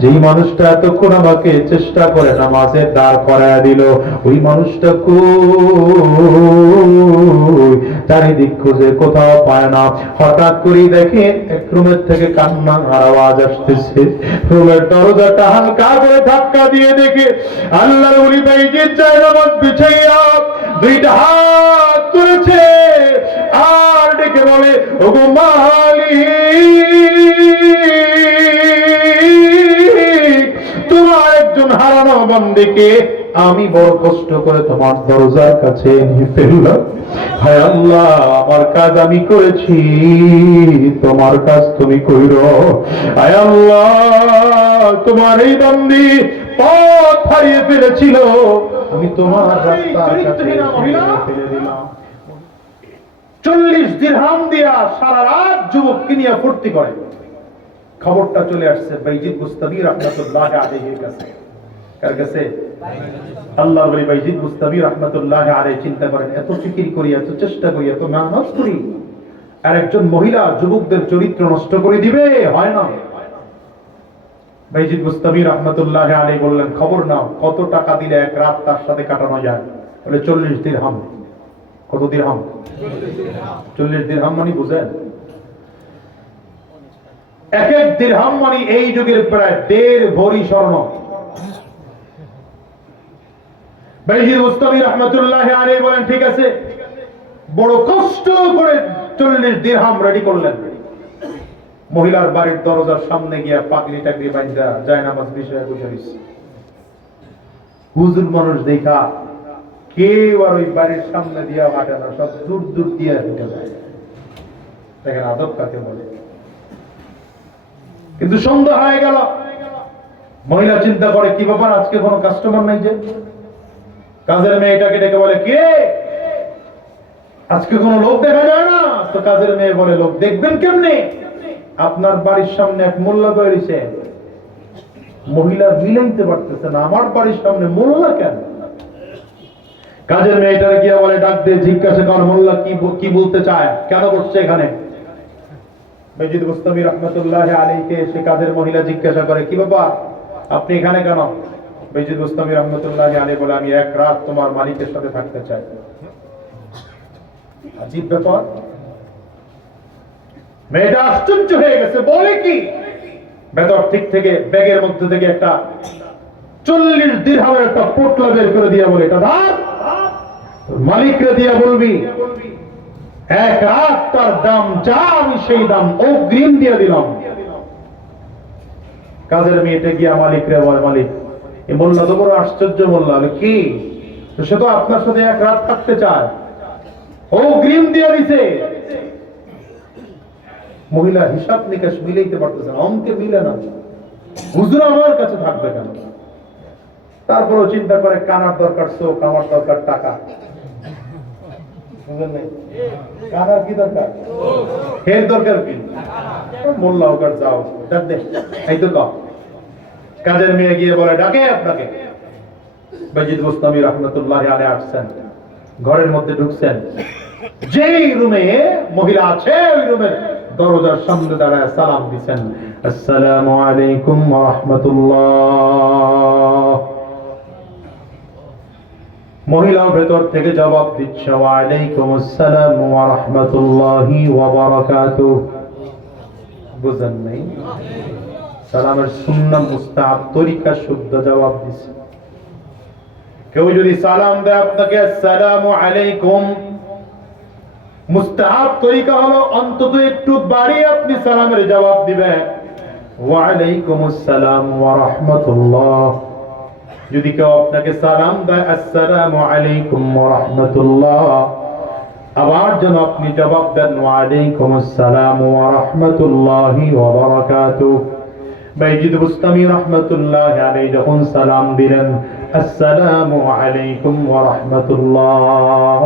যেই মানুষটা এতক্ষণ আমাকে চেষ্টা করে নামাজে দাঁড় করায় দিল, ওই মানুষটা কই? চারিদিক খুঁজে কোথাও পায় না। হঠাৎ করে দেখে এক রুমের থেকে কান্নার আওয়াজ আসতেছে। রুমের দরজাটা হালকা করে ধাক্কা দিয়ে দেখে আল্লাহর উলি বাইজির যায় নামাজ বিছাইয়া দুইটা হাত তুলেছে। আর ডেকে বলে, ওগো মালিক হারানো বন্দিকে আমি বড় কষ্ট করে তোমার দরজার কাছে নিয়ে ফেললাম। হায় আল্লাহ আমার কাজ আমি করেছি তোমার কাজ তুমি কইর। হায় আল্লাহ তোমার এই বন্দি পথ হারিয়ে ফেলেছিল আমি তোমার চল্লিশ দিরহাম দিয়া সারা রাত যুবককে নিয়ে ফুর্তি করে। খবরটা চলে আসছে বাইজিদ মুস্তাবি রহমতুল্লাহ আলাইহির কাছে। কার কাছে? বলি মুস্তাবি রহমতুল্লাহ আলাইহি চিন্তা করেন, এত ফিকির করি, এত চেষ্টা করি, এত মেহনত করি আর একজন মহিলা যুবকদের চরিত্র নষ্ট করে দিবে? হয় না। মুস্তাবি রহমতুল্লাহ বললেন, খবর নাও, কত টাকা দিলে এক রাত তার সাথে কাটানো যায়? বলে, চল্লিশ দিরহাম কত দিরহাম চল্লিশ দিরহাম মানে বুঝেন? এক এক দিরহাম মানে এই যুগের প্রায় দেড় ভরি স্বর্ণ। বাইজিদ মুস্তাবি রহমতুল্লাহ আলাইহি বলেন, ঠিক আছে, বড় কষ্ট করে চল্লিশ দিরহাম রেডি করলেন। মহিলার বাড়ির দরজার সামনে গিয়া পাগলি টাগলি বান্ধা যায় নামাজ বিষয়ে বসে। হুজুর মানুষ দেখা, কেউ আর ওই বাড়ির সামনে দিয়া হাঁটে না, সব দূর দূর দিয়া হেঁটে যায়। দেখেন আদব কাকে বলে? কিন্তু সন্ধ্যা হয়ে গেল। মহিলা চিন্তা করে, কি ব্যাপার, আজকে কোনো কাস্টমার নাই যে? কাজের মেয়েটাকে ডেকে বলে, কে আজকে কোনো লোক দেখা যায় না? তো কাজের মেয়ে বলে, লোক দেখবেন কেমনে? আপনার বাড়ির সামনে এক মোল্লা বেরিয়েছে মহিলা মিলাইতে পারতেছে না। আমার বাড়ির সামনে মোল্লা কেন? কাজের মেয়েটার গিয়ে বলে, ডাক দিয়ে জিজ্ঞাসা কর মোল্লা কি কি বলতে চায়? কেন করছে এখানে? মেজিদ মুস্তামি রহমতুল্লাহ আলীকে সে কাজের মহিলা জিজ্ঞাসা করে, কি বাবা আপনি এখানে কেন? মুস্তামি রহমতুল্লাহ বলে, আমি এক রাত তোমার মালিকের সাথে থাকতে চাই। ব্যাপার। মেয়েটা আশ্চর্য হয়ে গেছে, বলে কি? ঠিক থেকে, ব্যাগের মধ্যে থেকে একটা চল্লিশ দিরহামের একটা পোটলা বের করে দিয়া বলে এটা ধার মালিকরে দিয়া বলবি, এক রাত তার দাম যা আমি সেই দাম অগ্রিম দিয়ে দিলাম। কাজের মেয়েটা গিয়া মালিকরে বলে, মালিক মোল্লা তো বড় আশ্চর্য মোল্লা কি? সে তো আপনার সাথে এক রাত থাকতে চায়। অগ্রিম দিয়ে দিছে। মহিলা হিসাব নিকাশ মিলাইতে পারতেছে না অঙ্কে মিলে না। হুজুর আমার কাছে থাকবে কেন? তারপরও চিন্তা করে কানার দরকার চোখ আমার দরকার টাকা? কানার কি দরকার? এর দরকার কি? মোল্লা ওকার যাও ডাক দে এই তো। কাজের মেয়ে গিয়ে বলে, ডাকে আপনাকে? বাজিদ গোস্তামি রহমতুল্লাহ আলে আসছেন। ঘরের মধ্যে ঢুকছেন। যেই রুমে মহিলা আছে, ওই রুমের দরজার সামনে দাঁড়ায় সালাম দিছেন আসসালামু আলাইকুম রাহমাতুল্লাহ। মহিলাও ভেতর থেকে জবাব দিচ্ছে, ওয়ালাইকুম আসসালাম ওয়া রাহমাতুল্লাহি ওয়া বারাকাতুহু। বুঝেন নাই? সালামের সুন্নাহ মুস্তাহাব তরিকা শুদ্ধ জবাব দিছে। কেউ যদি সালাম দেয় আপনাকে, আসসালামু আলাইকুম। মুস্তাহাব তরিকা হলো, অন্তত একটু বাড়িয়ে আপনি সালামের জবাব দিবেন। ওয়া আলাইকুম আসসালাম ওয়া রাহমাতুল্লাহ যদি কেউ আপনাকে সালাম দেয়, আসসালামু আলাইকুম ওয়া রাহমাতুল্লাহ আবার যেন আপনি জবাব দেন ওয়া আলাইকুম আসসালাম ওয়া রাহমাতুল্লাহি ওয়া বারাকাতুহু বাইজিদ বুস্তামি রহমতুল্লাহ আলাইহি যখন সালাম দিলেন, আসসালামু আলাইকুম ওয়া রাহমাতুল্লাহ।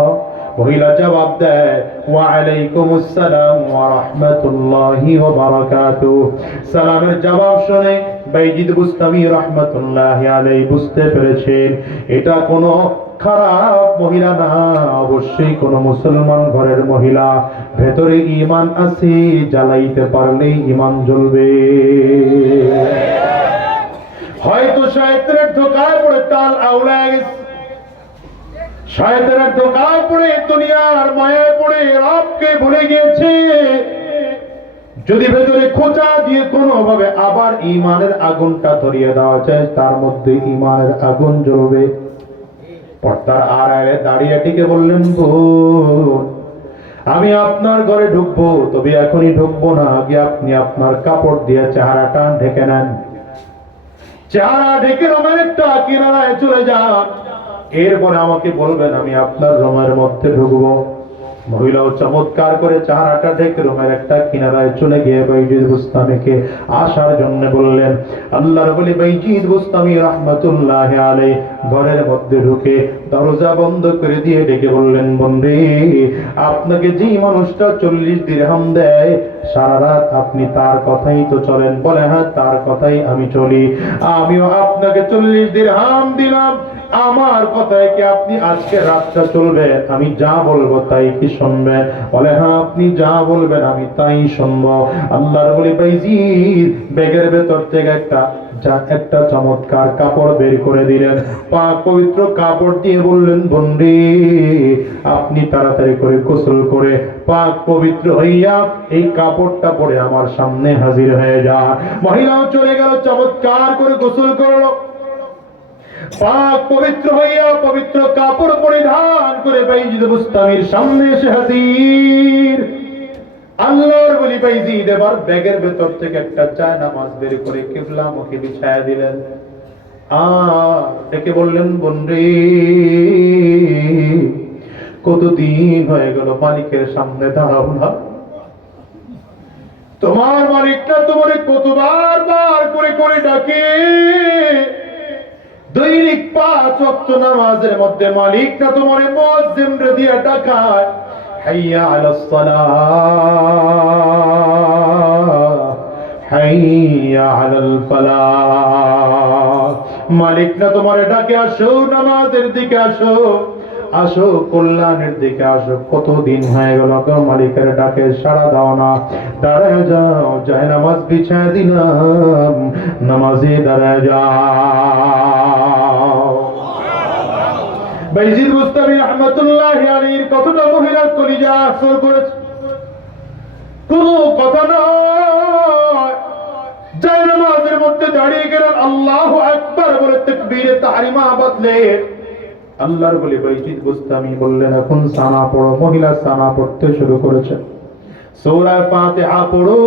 মহিলা জবাব দেয়, ওয়া আলাইকুম আসসালাম ওয়া রাহমাতুল্লাহি ওয়া বারাকাতুহু। সালামের জবাব শুনে বাইজিদ বুস্তামি রহমতুল্লাহ আলাইহি বুঝতে পেরেছেন এটা কোনো খারাপ মহিলা না, অবশ্যই কোন মুসলমান ঘরের মহিলা। ভেতরে ইমান আছে, জ্বালাইতে পারলেই ইমান জ্বলবে। হয়তো শয়তানের ধোকায় পড়ে তাল আউলায় গেছে। শয়তানের ধোকায় পড়ে দুনিয়ার মায়ায় পড়ে রবকে ভুলে গিয়েছে। যদি ভেতরে খোঁচা দিয়ে কোনোভাবে আবার ইমানের আগুনটা ধরিয়ে দেওয়া যায়, তার মধ্যে ইমানের আগুন জ্বলবে। পর্দার আড়ালে দাঁড়িয়ে টিকে বললেন, বোন, আমি আপনার ঘরে ঢুকবো, তবে এখনই ঢুকবো না। আগে আপনি আপনার কাপড় দিয়ে চেহারাটা ঢেকে নেন। চেহারা ঢেকে রমের একটা কিনারায় চলে যান, এরপরে আমাকে বলবেন, আমি আপনার রমের মধ্যে ঢুকবো। মহিলাও চমৎকার করে চেহারাটা ঢেকে রুমের একটা কিনারায় চলে গিয়ে বাইজিদ বুস্তামিকে আসার জন্য বললেন আল্লাহর বলি বাইজিদ বুস্তামি রহমতুল্লাহ আলে ঘরের মধ্যে ঢুকে দরজা বন্ধ করে দিয়ে ডেকে বললেন, বন্ধে, আপনাকে যেই মানুষটা চল্লিশ দিরহাম দেয় সারা রাত আপনি তার কথাই তো চলেন, বলে হ্যাঁ তার কথাই আমি চলি। আমিও আপনাকে চল্লিশ দিন হাম দিলাম। আমার কথায় কি আপনি আজকে রাতটা চলবে আমি যা বলব তাই কি শুনবে? বলে হ্যাঁ আপনি যা বলবেন আমি তাই শুনব। আল্লাহর বলি বেগের ভেতর থেকে একটা একটা চমৎকার কাপড় বের করে দিলেন। পাক পবিত্র কাপড় দিয়ে বললেন বন্ডি আপনি তাড়াতাড়ি করে গোসল করে পাক পবিত্র হইয়া এই কাপড়টা পরে আমার সামনে হাজির হয়ে যা। মহিলাও চলে গেল, চমৎকার করে গোসল করল। পবিত্র হইয়া পবিত্র কাপড় পরিধান করে বাইজিদ বুস্তামির সামনে এসে হাজির। আল্লাহর বলি পাই বাইজিদ এবার ব্যাগের ভেতর থেকে একটা চায় নামাজ বের করে কিবলা মুখে বিছায়া দিলেন। আ, ডেকে বললেন, বন্ডে, কতদিন হয়ে গেল মালিকের সামনে দাঁড়াও তোমার মালিকটা তোমার কতবার বার করে করে ডাকে। দৈনিক পাঁচ ওয়াক্ত নামাজের মধ্যে মালিকটা তোমার মুয়াজ্জিম রে দিয়ে ডাকায়। হাইয়া আলাস সালাহ হাইয়া আলাল ফালাহ মালিক না তোমার ডাকে, আসো, নামাজের দিকে আসো। আসো, কল্যাণের দিকে আসো। কতদিন হয়ে গেল মালিকের ডাকে, সাড়া দাও না। দাঁড়ায় যাও, যায় নামাজ বিছায় দিলাম। নামাজে দাঁড়ায় যাও। বাইজিদ মুস্তাবি রহমতুল্লাহ আলীর কতটা মহিলার কলিজা আসর করেছে। কোন কথা নয়। যায় নামাজের মধ্যে দাঁড়িয়ে গেলেন, আল্লাহ একবার বলে তাকবীরে তাহরিমা বদলেন আল্লাহর বলে, বাইজিদ বুস্তামি বললেন, এখন সানা পড়ো, মহিলা সানা পড়তে শুরু করেছে। সূরা ফাতিহা পড়ো।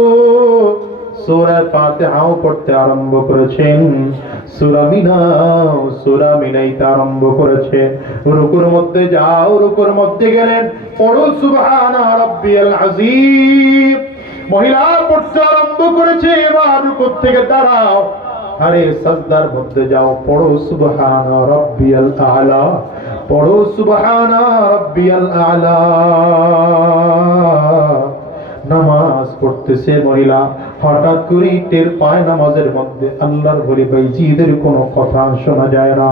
সূরা ফাতিহাও পড়তে আরম্ভ করেছেন। সূরা মিনাও, সূরা মিনাইতে আরম্ভ করেছে। রুকুর মধ্যে যাও, রুকুর মধ্যে গেলেন। পড়ো সুবহানা রাব্বিয়াল আযীম। মহিলা পড়তে আরম্ভ করেছে, এবার রুকুর থেকে দাঁড়াও। আরে সাজদার মধ্যে যাও, পড়ো সুবহান রাব্বিয়াল আলা। পড়ো সুবহান রাব্বিয়াল আলা। নামাজ পড়তেছে মহিলা। হঠাৎ করে টের পায় নামাজের মধ্যে। আল্লাহর ঘরে বাইজিদের কোনো কথা শোনা যায় না।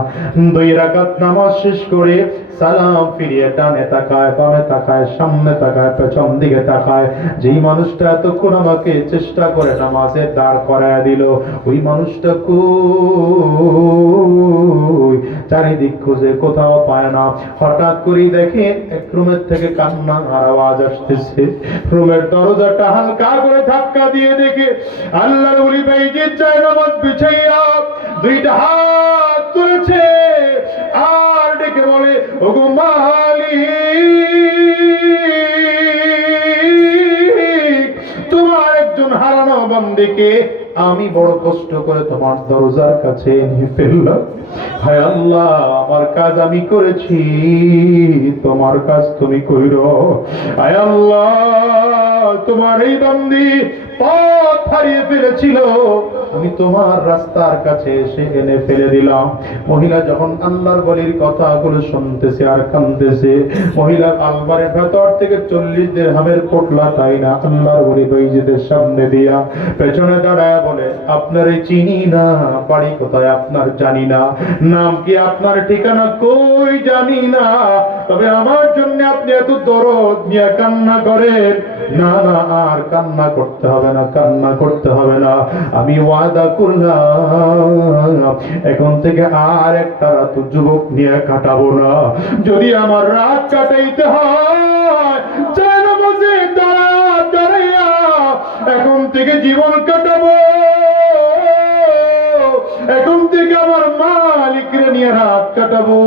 দুই রাকাত নামাজ শেষ করে সালাম ফিরিয়ে ডানে তাকায়, বামে তাকায়, সামনে তাকায়, পেছন দিকে তাকায়। যেই মানুষটা এতক্ষণ আমাকে চেষ্টা করে নামাজে দাঁড় করায় দিল, ওই মানুষটা কই? চারিদিক খুঁজে কোথাও পায় না। হঠাৎ করেই দেখে এক রুমের থেকে কান্নার আওয়াজ আসতেছে। রুমের দরজাটা হালকা করে ধাক্কা দিয়ে দেখে আল্লাহর উলি বাইজির চায় নামাজ বিছাইয়া দুইটা হাত তুলেছে আর ডেকে বলে, ওগো মালিক, তোমার একজন হারানো বান্দিকে আমি বড় কষ্ট করে তোমার দরজার কাছে নিয়ে ফেললাম। হায় আল্লাহ, আমার কাজ আমি করেছি, তোমার কাজ তুমি কইর। হায় আল্লাহ, তোমার এই বান্দি পথ হারিয়ে ফেলেছিল। আমি তোমার রাস্তার কাছে এসে এনে ফেলে দিলাম। মহিলা যখন আল্লাহর বলির কথাগুলো শুনতেছে আর কান্দতেছে মহিলা আলমারের ভেতর থেকে চল্লিশ দের হামের পোটলা তাই না আল্লাহর বলি বৈজিদের সামনে দিয়া পেছনে দাঁড়ায় বলে, আপনার চিনি না, বাড়ি কোথায় আপনার জানি না, নাম কি আপনার ঠিকানা? কই জানি না তবে আমার জন্য আপনি এত দরদ নিয়ে কান্না করেন। না না, আর কান্না করতে হবে না, কান্না করতে হবে না। আমি ওয়াদা করলাম, এখন থেকে আর একটা রাত যুবক নিয়ে কাটাবো না। যদি আমার রাত কাটাইতে হয় এখন থেকে জীবন কাটাবো। এখন থেকে আমার নিয়ে রাত কাটাবো।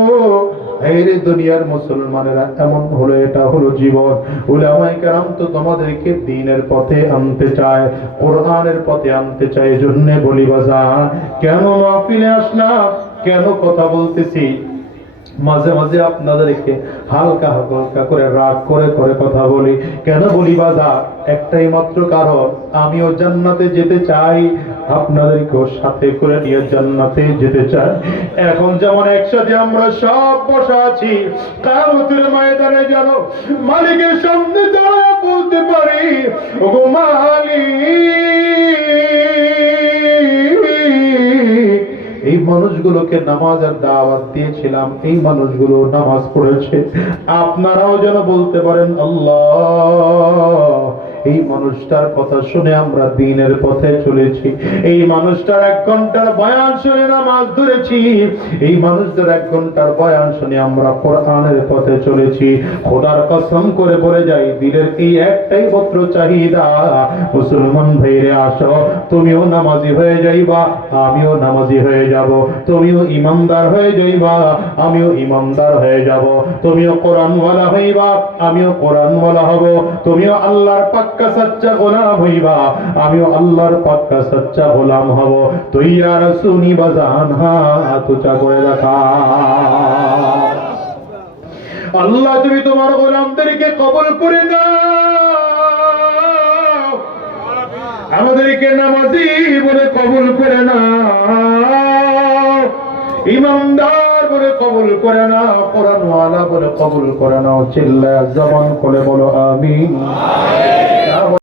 এর দুনিয়ার মুসলমানেরা এমন হলো, এটা হলো জীবন। উলামাই কেরাম তো তোমাদেরকে দিনের পথে আনতে চায়, কোরআনের পথে আনতে চায় জন্য বলি বাজা কেন মাহফিলে আসলাম? কেন কথা বলতেছি? মাঝে মাঝে আপনাদেরকে হালকা হালকা করে রাগ করে করে কথা বলি। কেন বলি বাজার একটাই মাত্র কারণ, আমিও জান্নাতে যেতে চাই, আপনাদেরকেও সাথে করে নিয়ে জান্নাতে যেতে চাই। এখন যেমন একসাথে আমরা সব বসা আছি, কামতের ময়দানে যেন মালিকের সামনে দাঁড়া বলতে পারি, ওগো মালিক! মানুষগুলোকে নামাজের দাওয়াত দিয়েছিলাম এই মানুষগুলো নামাজ পড়েছে। আপনারাও যেন বলতে পারেন আল্লাহ। এই মানুষটার কথা শুনে আমরা দিনের পথে চলেছি। এই মানুষটার এক ঘণ্টার বয়ান শুনে নামাজ ধরেছি। এই মানুষটার এক ঘণ্টার বয়ান শুনে আমরা কোরআনের পথে চলেছি। খোদার কসম করে বলে যাই, দিলের এই একটাই মাত্র চাহিদা। মুসলমান ভাইরে আসো, তুমিও নামাজি হয়ে যাইবা, আমিও নামাজি হয়ে যাব। তুমিও ইমানদার হয়ে যাইবা, আমিও ইমানদার হয়ে যাব। তুমিও কোরআনওয়ালা হইবা, আমিও কোরআনওয়ালা হব। তুমিও আল্লাহর পাক্কা সচ্চা গোলাম হইবা, আমিও আল্লাহর পাক্কা সচ্চা গোলাম হব। তুই আর সুনি বাজান হাত উঁচা করে রাখা আল্লাহ, তুমি তোমার গোলামদেরকে কবল করে দাও আমাদেরকে নামাজি বলে কবুল করে না ইমানদার বলে কবুল করে না কোরআনওয়ালা বলে কবুল করে নাও। চিল্লা জবান করে বলো, আমিন।